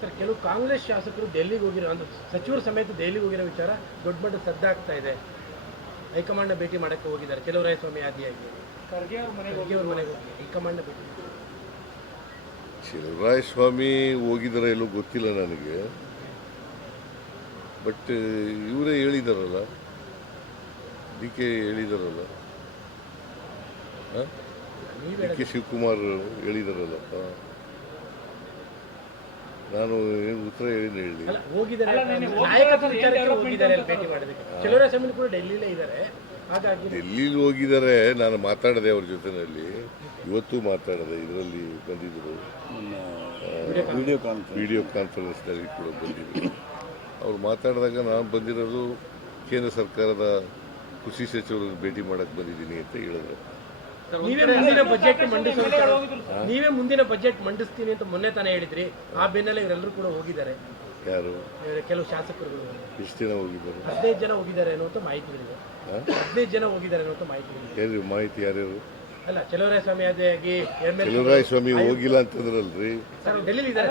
Sir, ಕೆಲವು ಕಾಂಗ್ರೆಸ್ ಶಾಸಕರು ಡೆಲ್ಲಿಗೆ ಹೋಗಿರೋ ಅಂದ್ರೆ ಸಚಿವರು ಸಮೇತ ದೆಹಲಿಗೆ ಹೋಗಿರೋ ವಿಚಾರ ದೊಡ್ಡ ಮಟ್ಟದ ಸದ್ದಾಗ್ತಾ ಇದೆ. ಹೈಕಮಾಂಡ್ನ ಭೇಟಿ ಮಾಡಕ್ಕೆ ಹೋಗಿದ್ದಾರೆ ಚಲುವರಾಯಸ್ವಾಮಿ ಆದಿಯಾಗಿ. ಖರ್ಗೆ ಅವ್ರ ಮನೆಗೆ ಹೋಗಿ ಹೈಕಮಾಂಡ್ನ ಭೇಟಿ. ಚಲುವರಾಯಸ್ವಾಮಿ ಹೋಗಿದ್ದಾರೆ ಎಲ್ಲೋ ಗೊತ್ತಿಲ್ಲ ನನಗೆ, ಬಟ್ ಇವರೇ ಹೇಳಿದಾರಲ್ಲ, ಡಿ ಕೆ ಹೇಳಿದಾರಲ್ಲ, ಡಿ ಕೆ ಶಿವಕುಮಾರ್ ಹೇಳಿದಾರಲ್ಲಪ್ಪ. ನಾನು ಏನು ಉತ್ತರ ಹೇಳಿ ಹೋಗಿದ್ದಾರೆ ನಾಯಕತ್ವ ವಿಚಾರಕ್ಕೆ ಹೋಗಿದ್ದಾರೆ ಅಲ್ಲಿ ಭೇಟಿ ಮಾಡೋದಕ್ಕೆ. ಚಲುವರಾಯಸ್ವಾಮಿ ಕೂಡ ಡೆಲ್ಲಿಲೇ ಇದ್ದಾರೆ. ಹಾಗಾಗಿ ಡೆಲ್ಲಿಲಿ ಹೋಗಿದ್ದಾರೆ. ನಾನು ಮಾತಾಡಿದೆ ಅವ್ರ ಜೊತೆನಲ್ಲಿ, ಇವತ್ತು ಮಾತಾಡಿದೆ. ಇದರಲ್ಲಿ ಬಂದಿದ್ದರು, ವಿಡಿಯೋ ಕಾನ್ಫರೆನ್ಸ್ನಲ್ಲಿ ಕೂಡ ಬಂದಿದ್ದರು. ಅವ್ರು ಮಾತಾಡಿದಾಗ ನಾನು ಬಂದಿರೋದು ಕೇಂದ್ರ ಸರ್ಕಾರದ ಕೃಷಿ ಸಚಿವರಿಗೆ ಭೇಟಿ ಮಾಡಕ್ಕೆ ಬಂದಿದ್ದೀನಿ ಅಂತ ಹೇಳಿದ್ರು. ನೀವೇ ಮುಂದಿನ ಬಜೆಟ್ ಮಂಡಿಸ್ತೀನಿ ಅಂತ ಮೊನ್ನೆ ತಾನೇ ಹೇಳಿದ್ರಿ. ಆ ಬೆನ್ನಲ್ಲೇ ಇವರೆಲ್ಲರೂ ಕೂಡ ಹೋಗಿದ್ದಾರೆ. ಯಾರು? ಕೆಲವು ಶಾಸಕರುಗಳು. ಎಷ್ಟು ಜನ ಹೋಗಿದ್ದಾರೆ? 15 ಜನ ಹೋಗಿದ್ದಾರೆ ಅನ್ನುವಂಥ ಮಾಹಿತಿಗಳಿದೆ. 15 ಜನ ಹೋಗಿದ್ದಾರೆ ಅನ್ನುವಂಥ ಮಾಹಿತಿಗಳಿದೆ. ಮಾಹಿತಿ ಯಾರ್ಯಾರು? ಅಲ್ಲ, ಚಲುವರಾಯಸ್ವಾಮಿ ಆದಿಯಾಗಿ ಚಲುವರಾಯಸ್ವಾಮಿ ಹೋಗಿಲ್ಲ ಅಂತಂದ್ರಲ್ರಿ. ಡೆಲ್ಲಿಲಿ ಇದ್ದಾರೆ.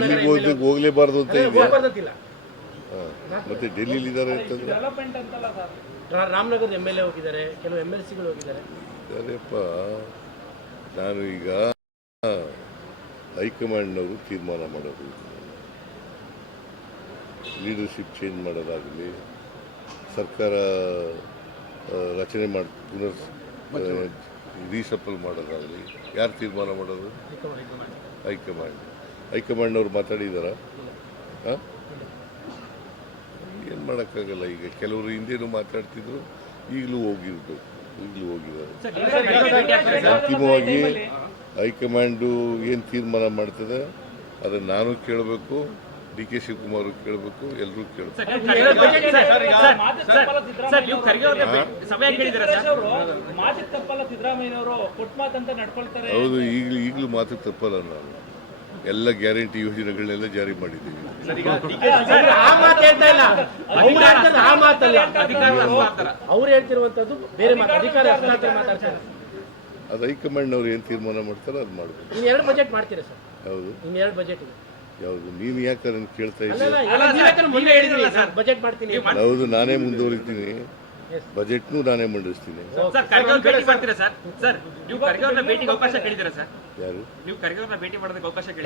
ಡೆಲ್ಲಿಗೆ ಹೋಗ್ಲೇಬಾರ್ದು ಅಂತ ಇದೆ. ಹೋಗ್ಬಾರ್ದಂತಿಲ್ಲ. ಮತ್ತೆ ಡೆಲ್ಲಿಲಿ ಇದ್ದಾರೆ ಅಂತಂದ್ರೆ ರಾಮನಗರದ MLA ಹೋಗಿದ್ದಾರೆ, ಕೆಲವು MLCಗಳು ಹೋಗಿದ್ದಾರೆ. ಅದೇಪ್ಪ, ನಾನು ಈಗ ಹೈಕಮಾಂಡ್ನವರು ತೀರ್ಮಾನ ಮಾಡೋದು, ಲೀಡರ್ಶಿಪ್ ಚೇಂಜ್ ಮಾಡೋದಾಗಲಿ, ಸರ್ಕಾರ ರಚನೆ ಮಾಡಿ ರೀಸಫಲ್ ಮಾಡೋದಾಗಲಿ ಯಾರು ತೀರ್ಮಾನ ಮಾಡೋದು? ಹೈಕಮಾಂಡ್ನವ್ರು ಮಾತಾಡಿದಾರ? ಹಾಂ, ಏನು ಮಾಡೋಕ್ಕಾಗಲ್ಲ. ಈಗ ಕೆಲವರು ಹಿಂದೇನು ಮಾತಾಡ್ತಿದ್ರು, ಈಗಲೂ ಹೋಗಿದ್ದಾರೆ. ಅಂತಿಮವಾಗಿ ಹೈಕಮಾಂಡು ಏನು ತೀರ್ಮಾನ ಮಾಡ್ತದೆ ಅದನ್ನು ನಾನು ಕೇಳಬೇಕು, ಡಿ ಕೆ ಶಿವಕುಮಾರ್ ಕೇಳಬೇಕು, ಎಲ್ಲರೂ ಕೇಳಬೇಕು. ಹೌದು, ಈಗಲೂ ಮಾತು ತಪ್ಪಲ್ಲ. ನಾನು ಎಲ್ಲ ಗ್ಯಾರಂಟಿ ಯೋಜನೆಗಳನ್ನೆಲ್ಲ ಜಾರಿ ಮಾಡಿದ್ದೀವಿ. ಅವ್ರು ಹೇಳ್ತಿರುವಂತದ್ದು ಬೇರೆ ಅಧಿಕಾರ ಮಾತಾಡ್ತಾರೆ. ಅದು ಹೈಕಮಾಂಡ್ನವ್ರು ಏನು ತೀರ್ಮಾನ ಮಾಡ್ತಾರೋ ಅದು ಮಾಡಬೇಕು. ಇನ್ನೆರಡು ಬಜೆಟ್ ಮಾಡ್ತೀರಾ ಸರ್? ಹೌದು, ಇನ್ನೆರಡು ಬಜೆಟ್ ಇದೆ. ಯಾವುದು? ನೀನು ಯಾಕೆ ಅದನ್ನು ಕೇಳ್ತಾ ಇದ್ದೀವಿ? ಬಜೆಟ್ ಮಾಡ್ತೀನಿ. ಹೌದು, ನಾನೇ ಮುಂದುವರಿತೀನಿ. ಬಜೆಟ್ನು ನಾನೇ ಮಂಡಿಸ್ತೀನಿ. ಯಾರು?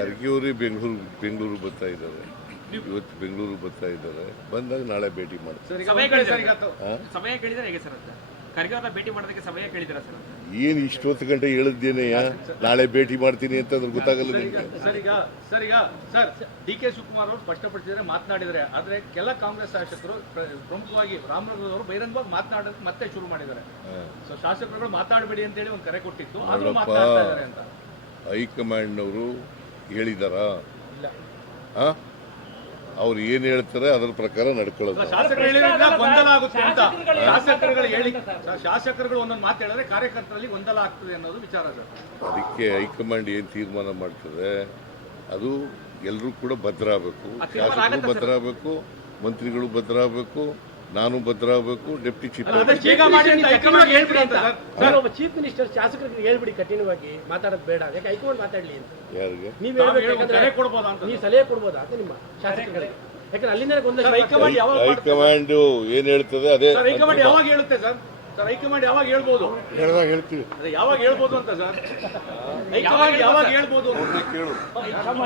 ಖರ್ಗೆ ಬೆಂಗಳೂರು ಬರ್ತಾ ಇದ್ದಾರೆ. ಇವತ್ತು ಬೆಂಗಳೂರು ಬರ್ತಾ ಇದ್ದಾರೆ. ಬಂದಾಗ ನಾಳೆ ಭೇಟಿ ಮಾಡ್ತಾರೆ. ಏನು ಇಷ್ಟೊತ್ತು ಗಂಟೆ ಹೇಳಿದ್ದೇನೆಯ ನಾಳೆ ಭೇಟಿ ಮಾಡ್ತೀನಿ ಅಂತ ಅದ್ರ ಗೊತ್ತಾಗಲ್ಲ ನಿಮಗೆ. ಸರ್, ಡಿ ಕೆ ಶಿವಕುಮಾರ್ ಅವರು ಸ್ಪಷ್ಟಪಡಿಸಿದರೆ ಮಾತನಾಡಿದರೆ, ಆದರೆ ಕೆಲ ಕಾಂಗ್ರೆಸ್ ಶಾಸಕರು ಪ್ರಮುಖವಾಗಿ ರಾಮನಗರದವರು ಬಹಿರಂಗವಾಗಿ ಮಾತನಾಡೋಕೆ ಮತ್ತೆ ಶುರು ಮಾಡಿದ್ದಾರೆ. ಸೊ ಶಾಸಕರುಗಳು ಮಾತಾಡಬೇಡಿ ಅಂತ ಹೇಳಿ ಒಂದು ಕರೆ ಕೊಟ್ಟಿತ್ತು, ಆದರೂ ಮಾತನಾಡ್ತಾ ಇದ್ದಾರೆ ಅಂತ ಹೈಕಮಾಂಡ್ನವರು ಹೇಳಿದಾರಾ? ಅವ್ರು ಏನು ಹೇಳ್ತಾರೆ ಅದರ ಪ್ರಕಾರ ನಡ್ಕೊಳ್ಳೋದು. ಶಾಸಕರುಗಳು ಒಂದೊಂದು ಮಾತು ಹೇಳಿದ್ರೆ ಕಾರ್ಯಕರ್ತರಲ್ಲಿ ಗೊಂದಲ ಆಗ್ತದೆ ಅನ್ನೋದು ವಿಚಾರ ಸರ್. ಅದಕ್ಕೆ ಹೈಕಮಾಂಡ್ ಏನು ತೀರ್ಮಾನ ಮಾಡ್ತದೆ ಅದು ಎಲ್ಲರೂ ಕೂಡ ಭದ್ರ ಆಗಬೇಕು. ಶಾಸಕರು ಭದ್ರ ಆಗಬೇಕು, ಮಂತ್ರಿಗಳು ಭದ್ರ ಆಗಬೇಕು, ನಾನು ಭದ್ರ ಆಗಬೇಕು, ಡೆಪ್ಟಿ ಚೀಫ್ ಚೀಫ್ ಮಿನಿಸ್ಟರ್ ಶಾಸಕರಿಗೆ ಹೇಳ್ಬಿಡಿ ಕಠಿಣವಾಗಿ ಮಾತಾಡೋದು ಬೇಡ, ಯಾಕೆ ಹೈಕಮಾಂಡ್ ಮಾತಾಡ್ಲಿ ಅಂತ. ಯಾರಿಗೆ ನೀವು ಸಲಹೆ ಕೊಡ್ಬೋದಾ ಅಂತ ನಿಮ್ಮ ಶಾಸಕರಿಗೆ? ಯಾಕಂದ್ರೆ ಅಲ್ಲಿಂದ ಹೈಕಮಾಂಡ್ ಏನ್ ಹೇಳ್ತದೆ ಅದೇ. ಹೈಕಮಾಂಡ್ ಯಾವಾಗ ಹೇಳುತ್ತೆ ಸರ್? ಹೈಕಮಾಂಡ್ ಯಾವಾಗ ಹೇಳ್ಬೋದು? ಹೇಳ್ತೀವಿ. ಯಾವಾಗ ಹೇಳ್ಬೋದು ಅಂತ ಸರ್? ಹೈಕಮಾಂಡ್ ಯಾವಾಗ ಹೇಳ್ಬೋದು? ಕೇಳು.